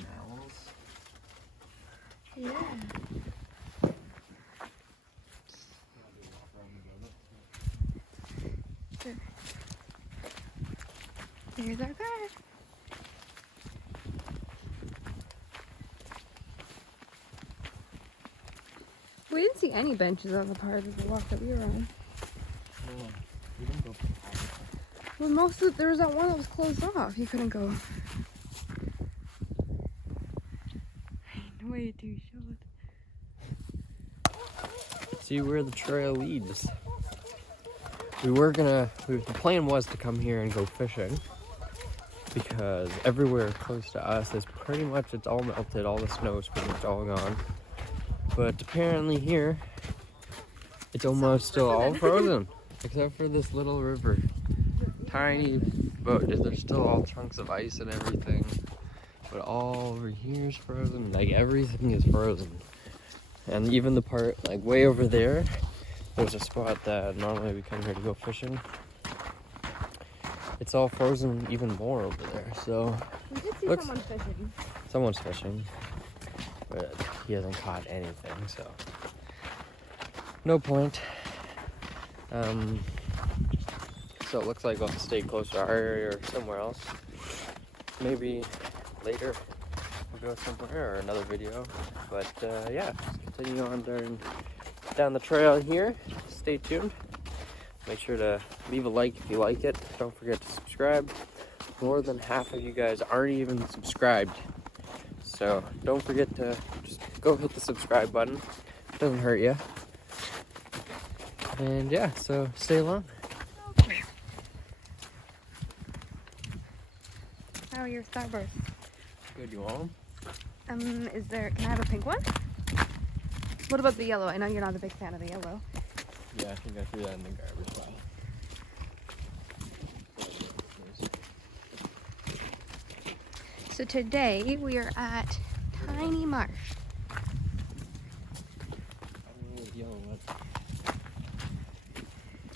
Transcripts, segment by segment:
some owls. Yeah. Here's our car. We didn't see any benches on the part of the walk that we were on. No, we didn't go. Well, there was that one that was closed off. You couldn't go. Way too short. See where the trail leads. The plan was to come here and go fishing because everywhere close to us is pretty much, it's all melted, all the snow is pretty much all gone. But apparently here, it's almost still all frozen, except for this little river. Tiny boat, there's still all chunks of ice and everything. But all over here is frozen, like everything is frozen. And even the part, like way over there, there's a spot that normally we come here to go fishing. It's all frozen even more over there, so. We did see someone fishing. Someone's fishing, but he hasn't caught anything, so. No point. So it looks like we'll have to stay close to our area or somewhere else. Maybe later we'll go somewhere or another video. But yeah, just continue on down the trail here. Stay tuned. Make sure to leave a like if you like it. Don't forget to subscribe. More than half of you guys aren't even subscribed. So don't forget to just go hit the subscribe button. It doesn't hurt you. And yeah, so stay along. How are your starbursts? Good, you want them? Can I have a pink one? What about the yellow? I know you're not a big fan of the yellow. Yeah, I think I threw that in the garbage pile. So today we are at Tiny Marsh.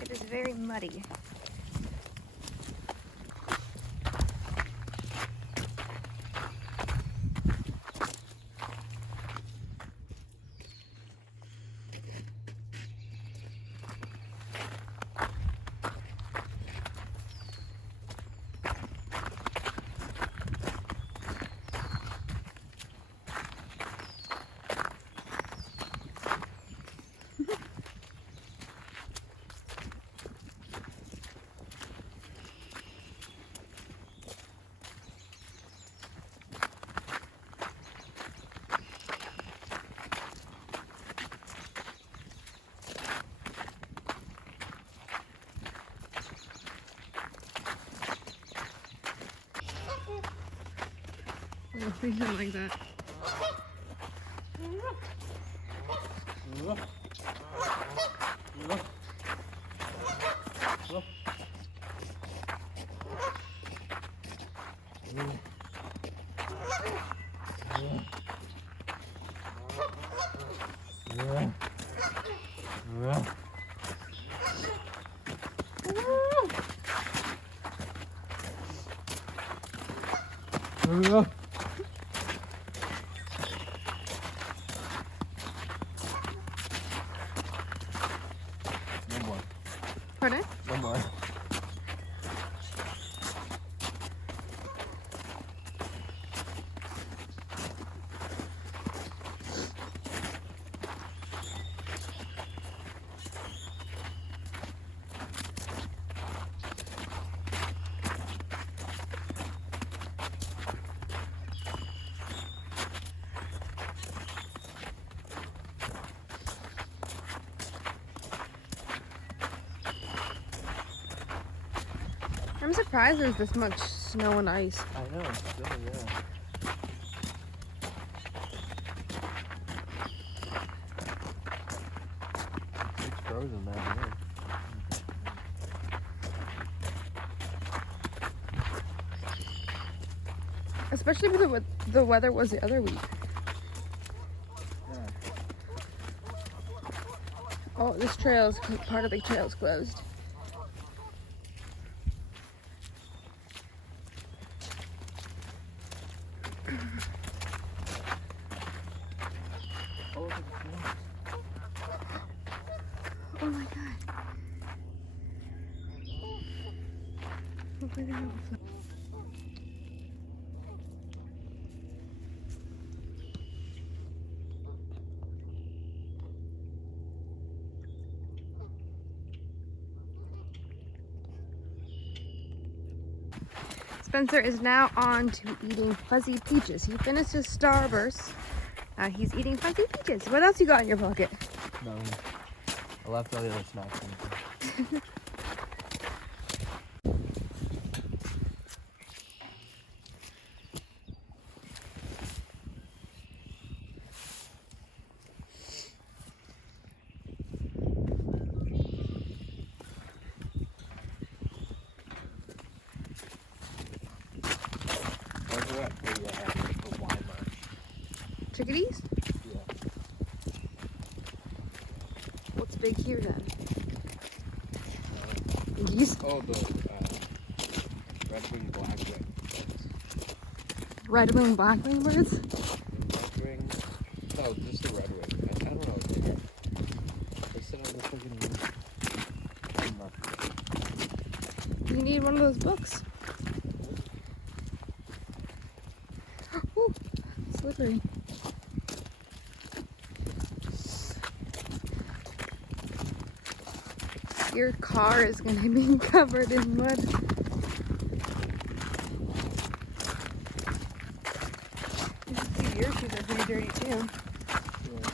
It is very muddy. Oh, please don't like that. One more. Pardon? One more. I'm surprised there's this much snow and ice. I know, still, yeah. It's frozen down here. Especially with the weather was the other week. Yeah. Oh, this trail's, part of the trail's closed. Oh, look at the swans. Oh my god. Hopefully they don't flip. Spencer is now on to eating fuzzy peaches. He finished his Starburst. Now he's eating fuzzy peaches. What else you got in your pocket? No. I left all the other snacks in there. Where's it at? The wine marsh. Chickadees? Yeah. What's big here then? Geese? Oh, the red-winged black-winged. Red-winged, black-winged birds? Red-wing? No, just the red-wing. I don't know. They sit on the freaking. You need one of those books. Ooh, slippery. Your car is going to be covered in mud. You can see your shoes are pretty dirty too. Yeah.